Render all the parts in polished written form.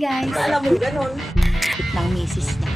Guys, Alam mo, ganun. ng misis niya.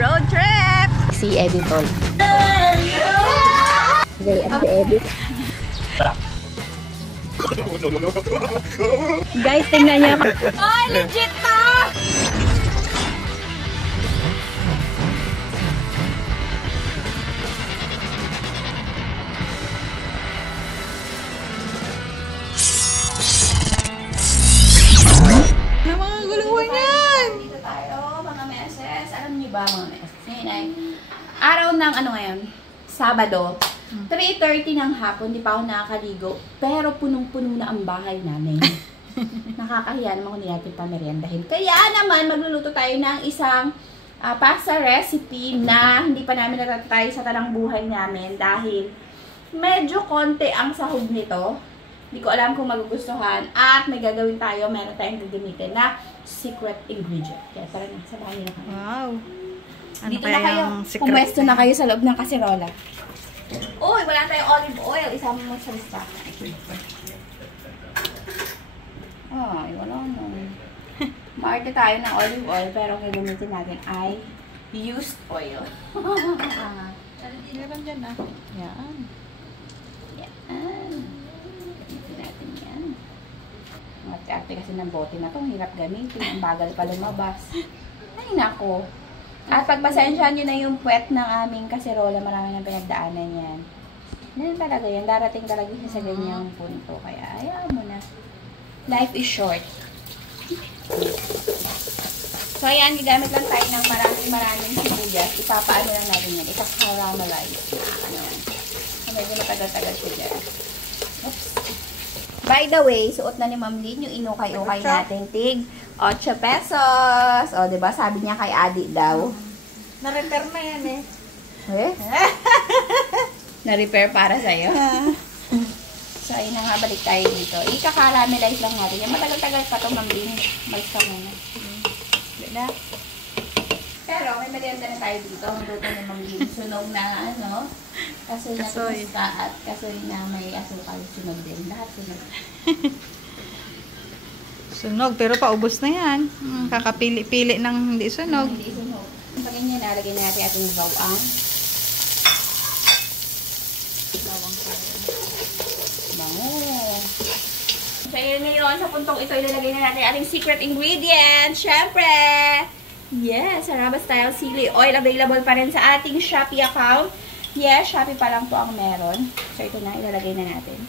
Road trip! Si Editor. Okay, ang edit. Guys, tingnan niyo. Oh, legit to! Mga meses. Araw ng ano ngayon? Sabado. 3:30 ng hapon, di pa ako nakakaligo. Pero punong-puno na ang bahay namin. Nakakahiya naman kung hindi natin pameriendahin. Kaya naman, magluluto tayo ng isang pasta recipe na hindi pa namin natatry sa tanang buhay namin dahil medyo konti ang sahog nito. Hindi ko alam kung magugustuhan. At may gagawin tayo, meron tayong gagamitin na secret ingredient. Kaya tara na, sabahan niyo na kami. Wow. Ano Dito kaya na kayo. Pumwesto na kayo sa loob ng kaserola. Uy, wala tayong olive oil. Isama mo sa lista. Ay, wala na. Maarte tayo ng olive oil, pero ang gagamitin natin ay used oil. Meron dyan ah. Yan. Yan. Gamitin natin yan. Ang arte kasi ng bote na to, ang hirap gamitin. Ang bagal pa lumabas. Ay, nako. At pagpasensyahan nyo na yung puwet ng aming kaserola, marami nang pinagdaanan yan. Yan talaga yan. Darating talaga siya sa ganyang punto. Kaya, ayaw mo na. Life is short. So, ayan. Gigamit lang tayo ng maraming sibuyas. Ipapaano lang natin yan. Ika-caramelize. Ano yan. So, medyo matagal-tagal siya dyan. Oops. By the way, suot na ni Ma'am Lynn yung inukay-ukay natin tig 8 pesos. O, diba? Sabi niya kay Adi daw. Na-repair na yan eh. Eh? Na-repair para sa'yo. So, ayun na nga, balik tayo dito. Ika-caramelize lang natin. Yan, matagal-tagal pa ito, Ma'am Lynn. Malis ka muna. Diba? Pero, may merienda na tayo dito. Ang luto ni Ma'am Lynn. Sunog na, ano? Kasoy na pinusta at kasoy na may asukal. Sunog din. Lahat sunog. Sunog, pero paubos na yan. Kakapili-pili ng hindi sunog. Hindi sunog. Pag ganyan, nalagay natin ating bawang. Bango. So, yun ngayon sa puntong ito, ilalagay na natin ating secret ingredient. Siyempre! Yes, Saraba Style Sili Oil. Available pa rin sa ating Shopee account. Yes, Shopee pa lang po ang meron. So, ito na, ilalagay na natin.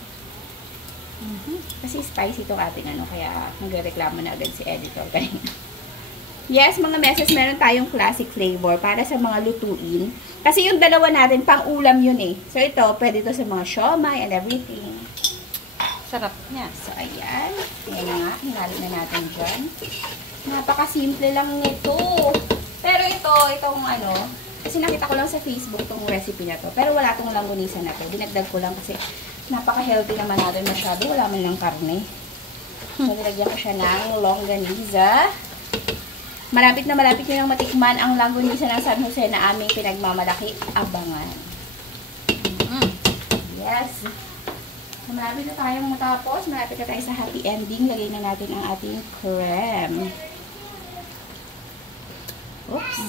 Kasi spicy itong ating ano, kaya nagreklamo na agad si editor kanina. Yes, mga meses, meron tayong classic flavor para sa mga lutuin. Kasi yung dalawa natin, pang ulam yun eh. So, ito, pwede ito sa mga siomay and everything. Sarap niya. So, ayan. Ayan na nga, hinalo na natin dyan. Napakasimple lang nito. Pero itong ano, kasi nakita ko lang sa Facebook itong recipe na to. Pero wala itong langgunisa na to. Dinagdag ko lang kasi napaka-healthy naman natin masyado. Wala man lang karne. So, nilagyan ko siya ng longganisa. Malapit na malapit nyo nang matikman ang langgunisa ng San Jose na aming pinagmamalaki. Abangan. Yes. Malapit na tayong matapos. Malapit na tayo sa happy ending. Lagay na natin ang ating creme. Oops.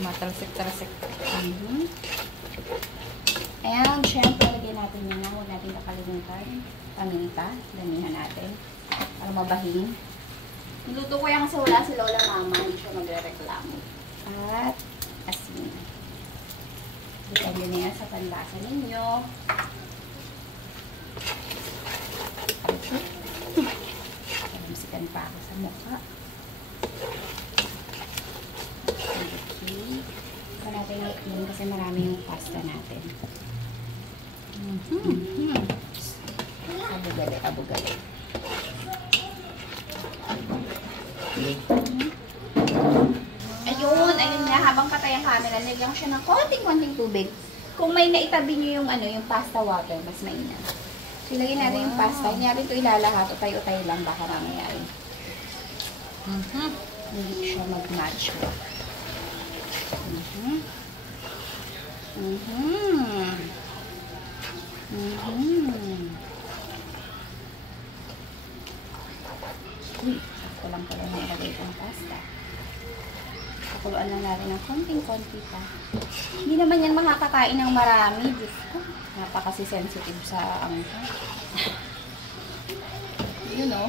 Matalsik-talsik. Ayan, syempre, lagyan natin yun na. Huwag natin nakalimutan. Paminta. Damihan natin. Para mabahin. Niluto ko yan kasi wala si Lola Mama. Hindi siya magre-reklamo. At asin. Depende na yan sa panlasa ninyo. Kalamsikan pa ako sa mukha. Okay. Ito natin ang cream kasi marami yung pasta natin. Abugali, abugali. Ayun na. Habang patay ang camera, nilagyan ko siya ng konting-konting tubig. Kung may naitabi nyo yung, yung pasta water, mas mainam. So, ilagay natin yung pasta. Hindi natin ito ilalahat. Utay-utay lang. Baka mamaya yun. Hindi siya mag-match. Uy, sakto lang pala nakalagay itong pasta. Pakuluan lang natin ng konting-konti pa. Hindi naman yan makakakain ng marami. Diyos ko, napakasi sensitive sa angka. Yun o.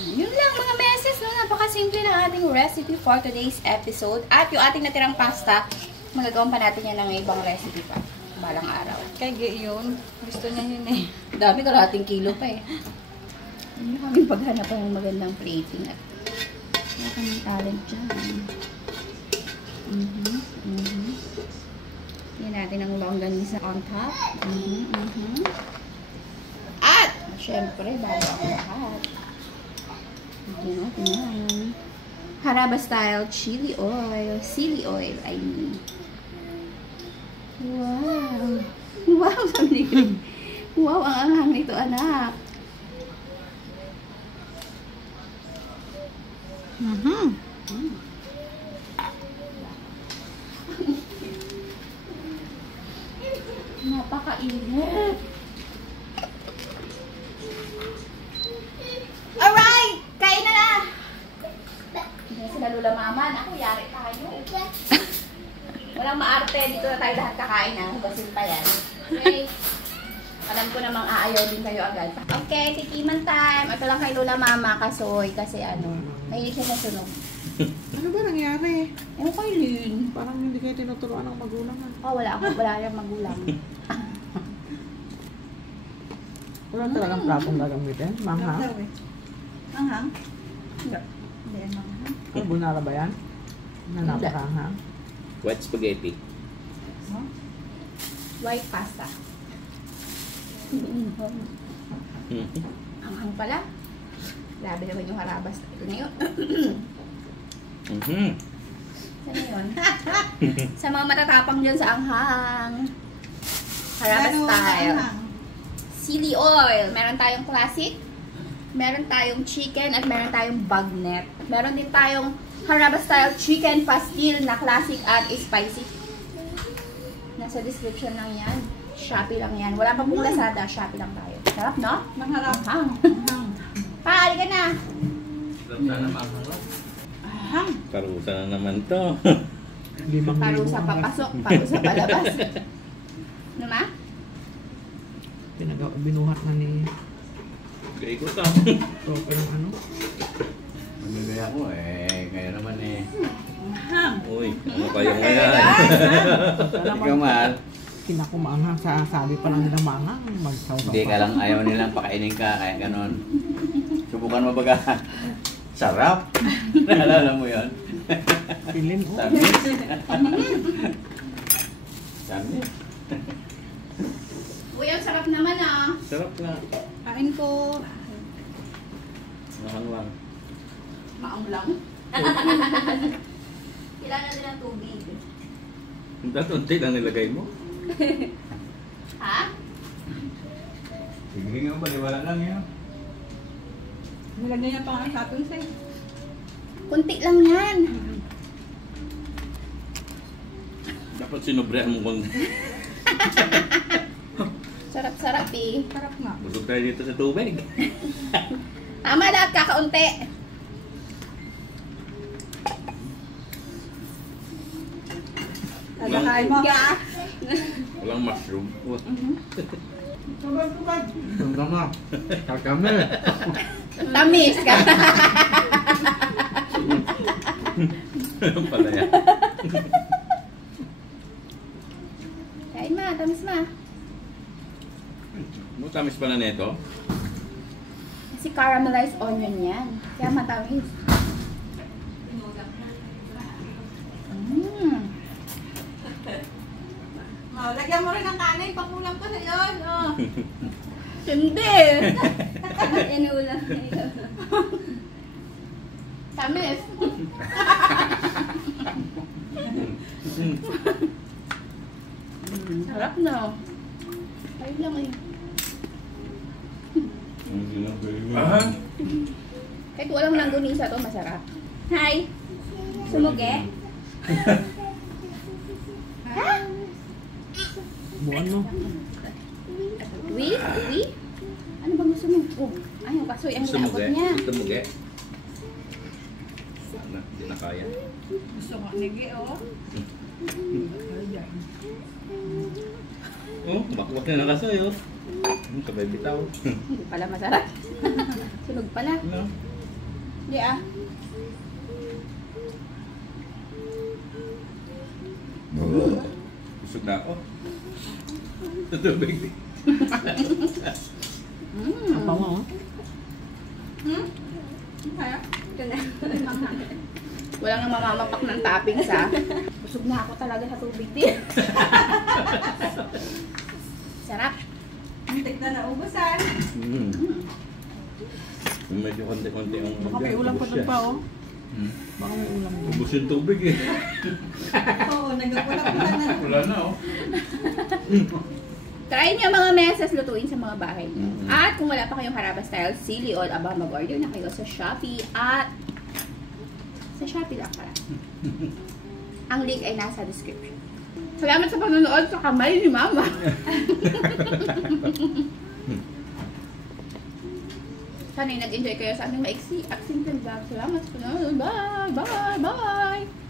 Yun lang mga beses, no? Napakasimple ng ating recipe for today's episode. At yung ating natirang pasta, magagawan pa natin yan ng ibang recipe pa. Balang araw. Kay Gi yun. Gusto niya yun eh. Dami, kalahating kilo pa eh. Hindi kami paghanapan ng magandang plating at wala kaming talent dyan. Yan natin ang longganisa on top. At, syempre, bago ang lahat. Tignan natin yan. Haraba style chili oil. Chili oil, I mean. Wow! Wow, sabi ni Greg. Wow, ang anghang nito, anak. Napakainit. Alright! Kain na na! Hindi sila Lula Mama. Naku, yari tayo. Walang maarte. Dito na tayo lahat kakain na. Basin pa yan. Okay. Alam ko namang aayaw din kayo agad. Okay, tikiman time. Ito lang kay Lula Mama kasoy. Kasi mahilig siya sa sunog. Ano ba nangyari? Ewan kay Lynn. Parang hindi kayo tinuturuan ng magulang. Wala yung magulang. Wala talagang platong gagamitin? Manghang? Manghang? Hindi. Hindi yan manghang. Carbonara ba yan? Na napakanghang? White spaghetti. White pasta. Anghang pala. Grabe naman yung harabas. Ito na yun. Ano yun? Sa mga matatapang dyan sa anghang. Harabas style. Chili oil. Meron tayong classic. Meron tayong chicken at meron tayong bagnet. Meron din tayong Haraba style chicken pastil na classic at spicy. Nasa description lang yan. Shopee lang yan. Wala pa pong Lazada. Shopee lang tayo. Sarap, no? Manghang. Paali ka na. Sarap na naman. Parusa na naman to. Parusa papasok. Parusa palabas. Ano ma? Binuhat na ni Gay ko to. Proper ng ano? Mamigaya ko kaya naman Uy, ano Hmm? kayo ngayon? Ikaw mahal. Kinakumaanghang sa sabi pa lang nila maanghang. Magsaw-saw Hindi ka lang ayaw nilang pakainin ka, kaya ganon. Subukan mo baga. Sarap! Naalala mo yun? Pilin, oh. Tamis. Tamis. Uy, ang sarap naman ah. Sarap na. Kain ko. Mahang lang. Maang lang. Kailangan din ng tubig. Dahil unti lang nilagay mo. Ha? Sige nga, baliwala lang yun. Nilagay niya pa ang sapin sa'yo. Kunti lang yan. Dapat sinubrehan mo kung Sarap-sarap eh. Sarap nga. busog tayo dito sa tubig. Tama lahat, kakaunti. Kakain mo. Walang mushroom. Ang gama. Kakame. Tamis ka. Ano pala yan? Kain ma, tamis ma. Matamis pala nito. Kasi caramelized onion yan. Kaya matamis. Lagyan mo rin ng kanin. Pakulang ko sa yun. Oh. Hindi. Inulang. Tamis. Sarap na. Ayun lang eh. Kahit walang langgunisa to, masarap. Hi! Sumugi? Ha? Buwan mo. With? chapsuy ang Gusto mo, ginabot Ge? niya. Gusto mo, Ge? Sana, hindi na kaya. Gusto ko nigi, oh. Oh, bakwak na nakasoy, oh. Sabay bitaw. Hindi pala masarap. Sunog pala. Ano? Hindi ah. Busog na ako. Tutubig. Ang bango, oh. Walang nang mamamapak ng toppings ah. Busog na ako talaga sa tubig din. Sarap. Muntik na naubusan. Medyo konti-konti ang Baka may ulam pa doon pa, oh. Baka may ulam doon. Ubus yung tubig eh. Oo, nagapula-pula na. Wala na, oh. Try nyo mga mesas lutuin sa mga bahay nyo. At kung wala pa kayong Haraba Style Sili Oil, aba mag-order na kayo sa Shopee at sa Shopee lang pala. Ang link ay nasa description. Salamat sa panonood sa kamay ni Mama. Sana'y nag-enjoy kayo sa aming maiksi at simple vlog. Salamat sa panonood. Bye! Bye! Bye!